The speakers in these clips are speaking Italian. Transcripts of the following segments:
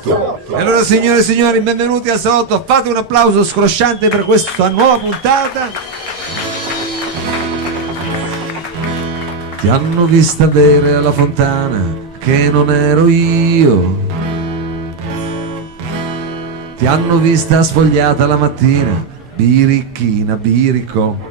Salotto. E allora signore e signori, benvenuti al Salotto, fate un applauso scrosciante per questa nuova puntata. Ti hanno vista bere alla fontana, che non ero io. Ti hanno vista svogliata la mattina, birichina, birico.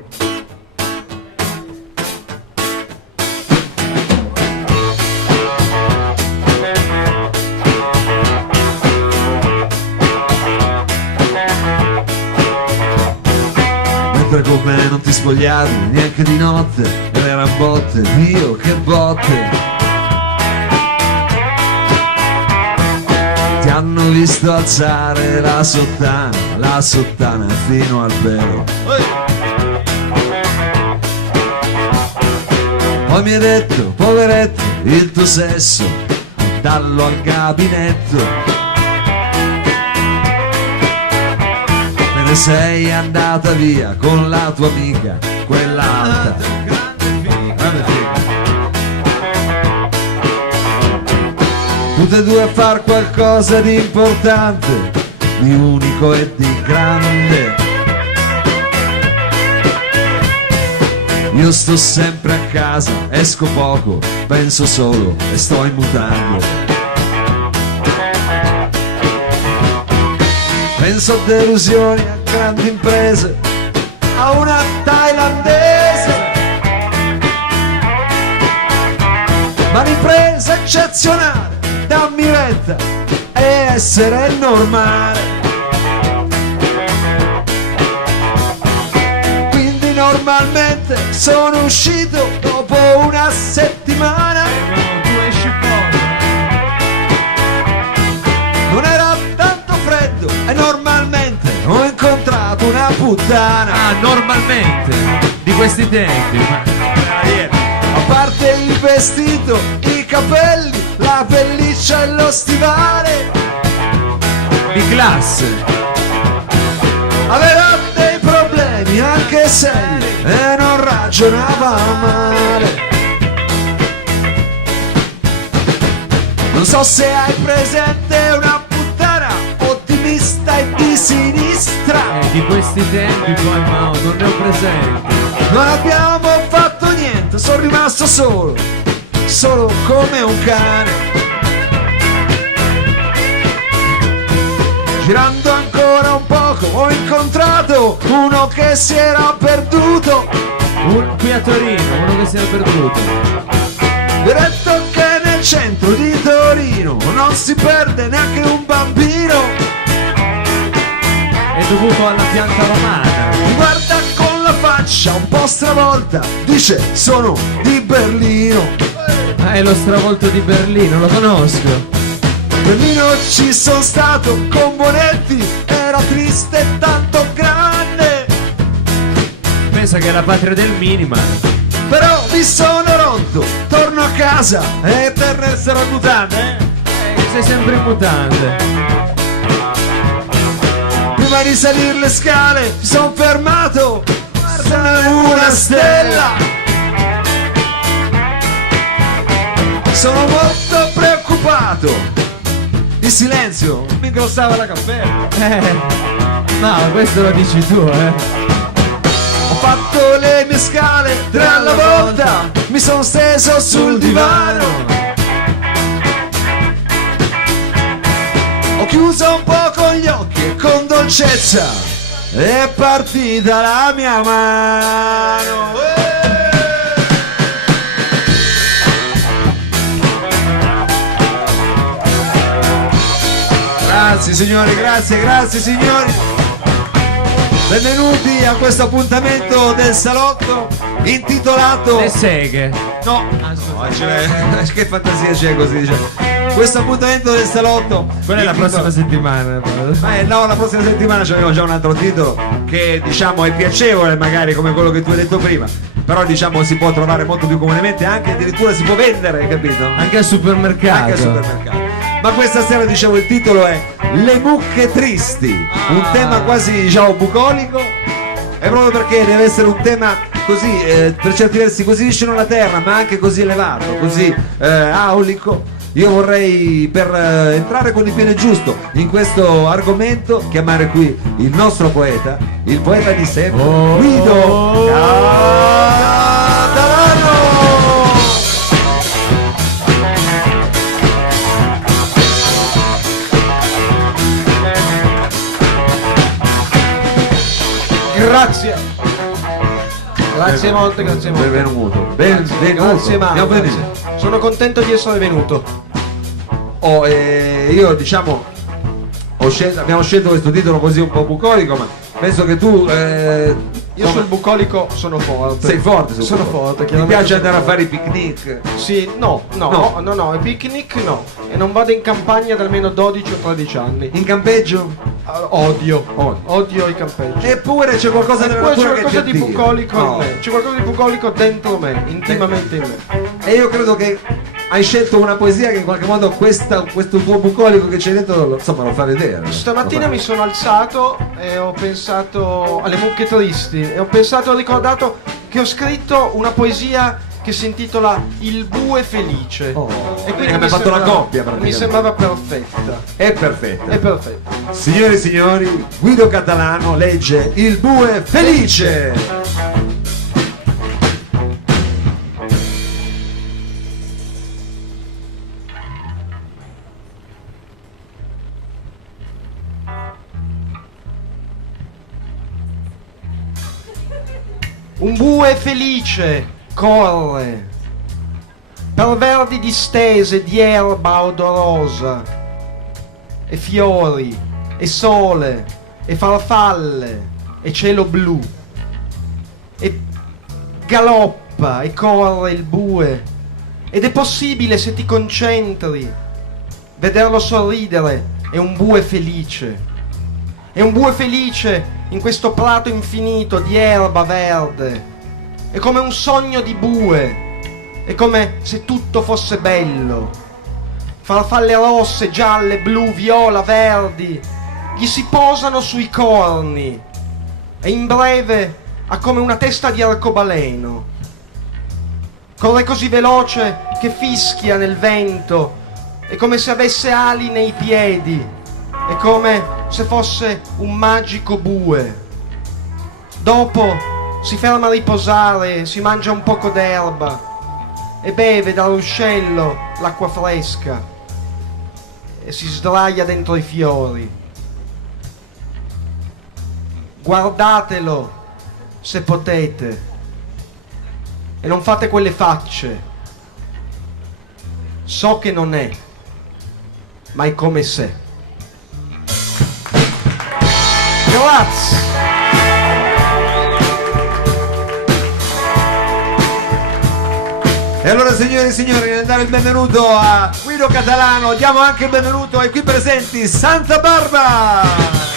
Mentre con me non ti spogliavi neanche di notte, ed era botte, Dio che botte. Ti hanno visto alzare la sottana fino al pelo. Poi mi hai detto, poveretto, il tuo sesso, dallo al gabinetto. Te ne sei andata via con la tua amica, quella alta. Grande figa. Tutte e due a far qualcosa di importante, di unico e di grande. Io sto sempre a casa, esco poco, penso solo e sto in mutande. Penso a delusioni, a grandi imprese, a una thailandese. Ma l'impresa eccezionale, dammi retta e essere normale. Quindi normalmente sono uscito dopo una settimana. Non era tanto freddo e normalmente ho incontrato una puttana. Ah, normalmente, di questi tempi. A parte il vestito, i capelli, la pelliccia e lo stivale, Di classe. aveva dei problemi anche seri e non ragionava male. Non so se hai presente una puttana ottimista e di sinistra. Di questi tempi poi no, non ne ho presente. Non abbiamo fatto niente, sono rimasto solo come un cane. Girando ancora un poco ho incontrato uno che si era perduto. Qui a Torino, uno che si era perduto. Vi ho detto che nel centro di Torino non si perde neanche un bambino. È dovuto alla pianta romana. Mi guarda con la faccia un po' stravolta, dice sono di Berlino. Ah, è lo stravolto di Berlino, lo conosco. Berlino ci sono stato con Bonetti, era triste e tanto grande. Pensa che è la patria del minimal. Però mi sono rotto, torno a casa e per essere mutande. Sei sempre in mutande. Prima di salire le scale mi sono fermato, guarda una stella. Sono molto preoccupato. Il silenzio mi ingrossava la caffè. No, questo lo dici tu, Ho fatto le mie scale 3 alla volta, mi sono steso sul divano. Ho chiuso un po' con gli occhi e con dolcezza è partita la mia mano. Grazie signori, grazie signori. Benvenuti a questo appuntamento del Salotto intitolato Le seghe. No, che fantasia c'è così, diciamo. Questo appuntamento del Salotto. Quella è la prossima settimana. No, la prossima settimana abbiamo già un altro titolo che diciamo è piacevole magari come quello che tu hai detto prima. Però diciamo si può trovare molto più comunemente, anche addirittura si può vendere, capito? Anche al supermercato. Anche al supermercato. Ma questa sera dicevo il titolo è Le mucche tristi, un tema quasi diciamo bucolico, e proprio perché deve essere un tema così per certi versi così vicino alla terra ma anche così elevato, così aulico, io vorrei, per entrare con il piede giusto in questo argomento, chiamare qui il nostro poeta, il poeta di sempre, Guido Catalano. Grazie. Grazie molte, grazie molte. Benvenuto. Grazie Andiamo male. bene. Sono contento di essere venuto. Io diciamo abbiamo scelto questo titolo così un po' bucolico, ma penso che tu Io sul bucolico sono forte. sei forte sul Sono bucolico. forte. Ti chiaramente piace sono andare a forte. fare i picnic? Sì, no, i picnic no. E non vado in campagna da almeno 12 o 13 anni. In campeggio? Odio. Odio. Odio i campeggi. Eppure c'è qualcosa nella Poi c'è natura che qualcosa ti di attira. bucolico No. in me. C'è qualcosa di bucolico dentro me, intimamente in me. E io credo che hai scelto una poesia che in qualche modo questo tuo bucolico che c'è dentro, insomma, lo fa vedere. Stamattina mi sono alzato e ho pensato alle mucche tristi e ho ricordato che ho scritto una poesia che si intitola Il bue felice. E quindi abbiamo fatto la coppia mi praticamente. sembrava perfetta. È perfetta. È perfetta. Signore e signori, Guido Catalano legge Il bue felice. Un bue felice corre per verdi distese di erba odorosa e fiori e sole e farfalle e cielo blu e galoppa e corre il bue ed è possibile, se ti concentri, vederlo sorridere. È un bue felice. È un bue felice in questo prato infinito di erba verde. È come un sogno di bue. È come se tutto fosse bello. Farfalle rosse, gialle, blu, viola, verdi gli si posano sui corni e in breve ha come una testa di arcobaleno. Corre così veloce che fischia nel vento. È come se avesse ali nei piedi. È come se fosse un magico bue. Dopo si ferma a riposare, si mangia un poco d'erba e beve dal ruscello l'acqua fresca e si sdraia dentro i fiori. Guardatelo se potete e non fate quelle facce. So che non è, ma è come se. Grazie. E allora, signore e signori, nel dare il benvenuto a Guido Catalano, diamo anche il benvenuto ai qui presenti Santa Barbara.